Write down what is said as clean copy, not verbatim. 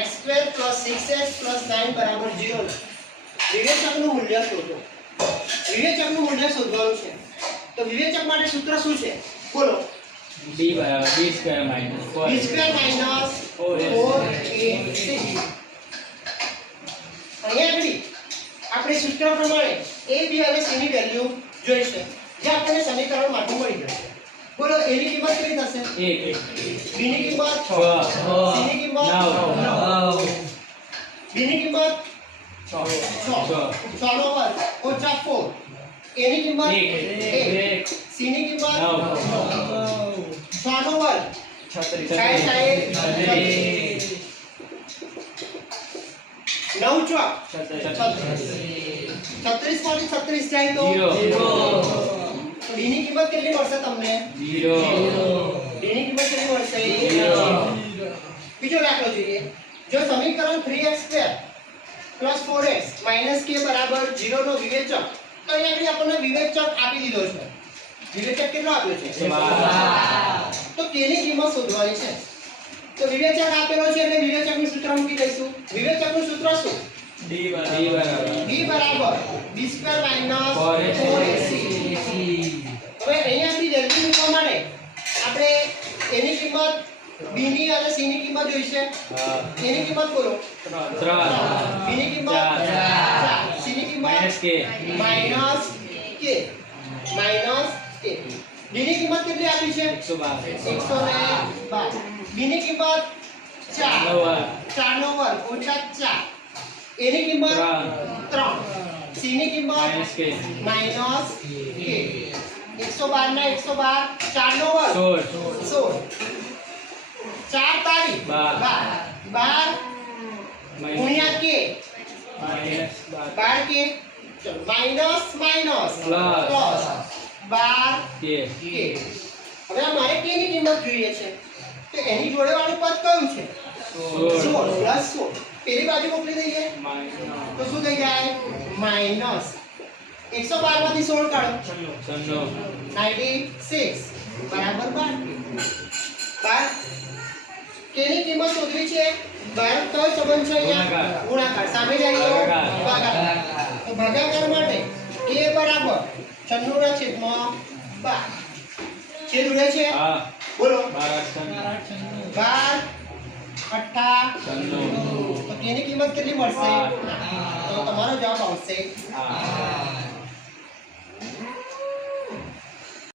x² + 6x + 9 બરાબર 0 વિવેચકનું મૂલ્ય શોધો. વિવેચકનું મૂલ્ય શોધવાનું છે. તો વિવેચક માટે સૂત્ર શું છે? બોલો. b બરાબર b² - 4 b² - 4ac. અહીંયા આગળ આપણે સૂત્ર પ્રમાણે a b અને c ની વેલ્યુ જોઈશે જે આપણને સમીકરણમાંથી મળી જશે. બોલો a ની કિંમત કેટલી થશે? 1 b ની કિંમત 6 c ની કિંમત 9 b ની કિંમત 6 6 નો વર્ગ ઓછા 4 a ની કિંમત 1 c ની કિંમત 9 6 નો વર્ગ 36 9 ચોક 36 માંથી 36 જાય તો 0 b ની કિંમત કેટલી મળશે તમને? 0 d ની કિંમત કેટલી મળશે? 0 બીજો દાખલો જોઈએ. જો સમીકરણ 3x² + 4x - k બરાબર 0 નો વિવેચક, તો અહીંયા આપણને વિવેચક આપી દીધો છે. વિવેચક કેટલો આપ્યો છે? 12. તો k ની કિંમત શોધવાની છે. તો વિવેચક આપેલો છે એટલે વિવેચકનું સૂત્ર મૂકી દઈશું. વિવેચકનું સૂત્ર શું? d બરાબર b² - 4ac. હવે અહીંયાથી વેલ્યુ મૂકવા માટે આપણે a ની કિંમત, b ની અને c ની કિંમત જોઈશે. a ની કિંમત બોલો 3 b ની કિંમત 4 c ની કિંમત -k d ની કિંમત કેટલી આપી છે? 112 b ની કિંમત 4 4 નો વર્ગ ઓછા 4 a ની કિંમત 3 c ની કિંમત -k 112 ના 112 4 નો વર્ગ 16 4 તારીખ 12 ગુણ્યા k -12 k minus plus 12 k. હવે મારે k ની કિંમત જોઈએ છે તો એની જોડે વાળું પદ કયું છે? 16 + 16 પેલી બાજુ મોકલી દઈએ તો શું થઈ જાય? માઈનસ 112 માંથી 16 કાઢો 96 બરાબર 12 k ની કિંમત શોધવી છે. 12 કયો સંબંધ છે અહીંયા? ગુણાકાર. સામે જાય તો ભાગાકાર. તો ભાગાકાર માટે k બરાબર 96 ના છેદમાં 12 છેદ ઉડે છે. બોલો 12 8 તો k ની કિંમત કેટલી મળશે? તો તમારો જવાબ આવશે 8.